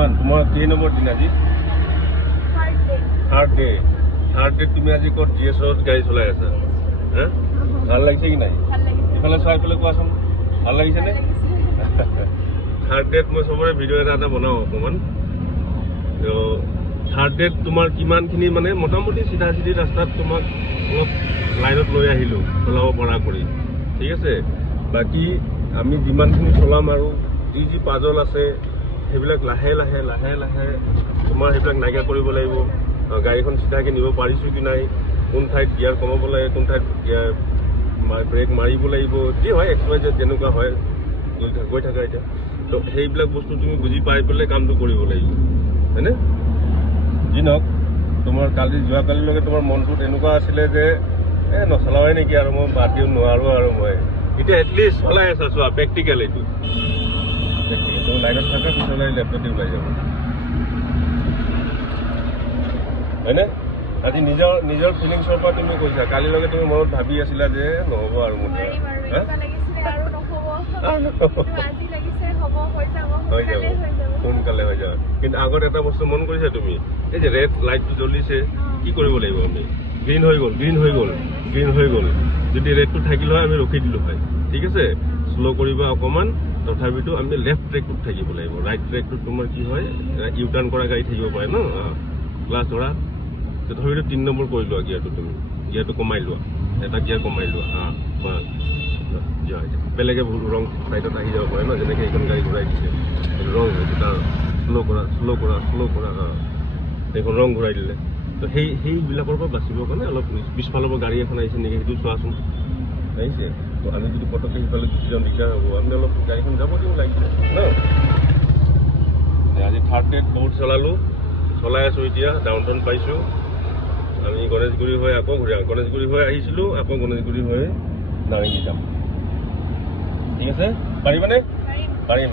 কিমান তোমাৰ কেই নম্বৰ দিন আজি থাৰ্ড ডে তুমি আজি ক'ত GS-ত গাড়ী চলাই আছা হা ভাল লাগিছে কি নাই ইফালে চাই পেলাই কোৱাচোন ভাল লাগিছেনে থাৰ্ড ডেত মই চবৰে ভিডিঅ' এটা বনাওঁ অকণমান তো থাৰ্ড ডেত তোমাৰ কিমানখিনি মানে মোটামুটি চিধা চিধি ৰাস্তাত তোমাক অলপ লাইনত লৈ আহিলোঁ চলাব পৰা কৰি ঠিক আছে বাকী আমি যিমানখিনি চলাম আৰু যি পাজল আছে সেইবিলাক লাহে লাহে তোমাৰ সেইবিলাক নাইকিয়া কৰিব লাগিব গাড়ীখন চিধাকৈ নিব পাৰিছোঁ কি নাই কোন ঠাইত গিয়াৰ কমাব লাগে কোন ঠাইত গিয়াৰ ব্ৰেক মাৰিব লাগিব যি হয় XYZ যেনেকুৱা হয় গৈ থাকা এতিয়া তো সেইবিলাক বস্তু তুমি বুজি পাই পেলাই কামটো কৰিব লাগিব হয়নে যি নহওক তোমাৰ যোৱাকালিলৈকে তোমাৰ মনটোত এনেকুৱা আছিলে যে নচলাওঁৱে নেকি আৰু মই বাদ দিব নোৱাৰোঁ আৰু মই এতিয়া এটলিষ্ট চলাই আছা চোৱা প্ৰেক্টিকেল এইটো তুমি লাইনত থাকা পিছলৈ লেপটপে ওলাই যাব হয়নে আজি নিজৰ ফিলিংছৰ পৰা তুমি কৈছা কালিলৈকে তুমি মনত ভাবি আছিলা যে নহ'ব আৰু মোৰ সোনকালে হৈ যাব কিন্তু আগত এটা বস্তু মন কৰিছা তুমি এই যে ৰেড লাইটটো জ্বলিছে কি কৰিব লাগিব আমি গ্ৰীণ হৈ গ'ল যদি ৰেডটো থাকিলে হয় আমি ৰখি দিলোঁ হয় ঠিক আছে শ্ল' কৰিবা অকণমান তথাপিতো আমি লেফ্ট ট্ৰেকটোত থাকিব লাগিব ৰাইট ট্ৰেকটোত তোমাৰ কি হয় ইউ টাৰ্ণ কৰা গাড়ী থাকিব পাৰে ন ক্লাছ ধৰা তথাপিতো 3 নম্বৰ কৰি লোৱা গিয়াৰটো কমাই লোৱা এটা গিয়াৰ কমাই লোৱা বেলেগে ৰং চাইডত আহি যাব পাৰে ন যেনেকৈ এইখন গাড়ী ঘূৰাই দিছে সেইটো ৰং হৈছে তাৰ শ্ল' কৰা এইখন ৰং ঘূৰাই দিলে তো সেইবিলাকৰ পৰা বাচিবৰ কাৰণে অলপ পিছফালৰ পৰা গাড়ী এখন আহিছে নেকি সেইটো চোৱাচোন আহিছে তো আমি যদি পটককৈ সিফালে গুচি যাওঁ দিগদাৰ হ'ব আমি অলপ গাড়ীখন যাব দিওঁ লাগিছে ন আজি থাৰ্ড ডেত বহুত চলাই আছোঁ এতিয়া ডাউন টাউন পাইছোঁ আমি গণেশগুৰি হৈ আকৌ ঘূৰাওঁ গণেশগুৰি হৈ আহিছিলোঁ আকৌ গণেশগুৰি হৈ নাৰেংগী যাম ঠিক আছে পাৰিবানে পাৰিম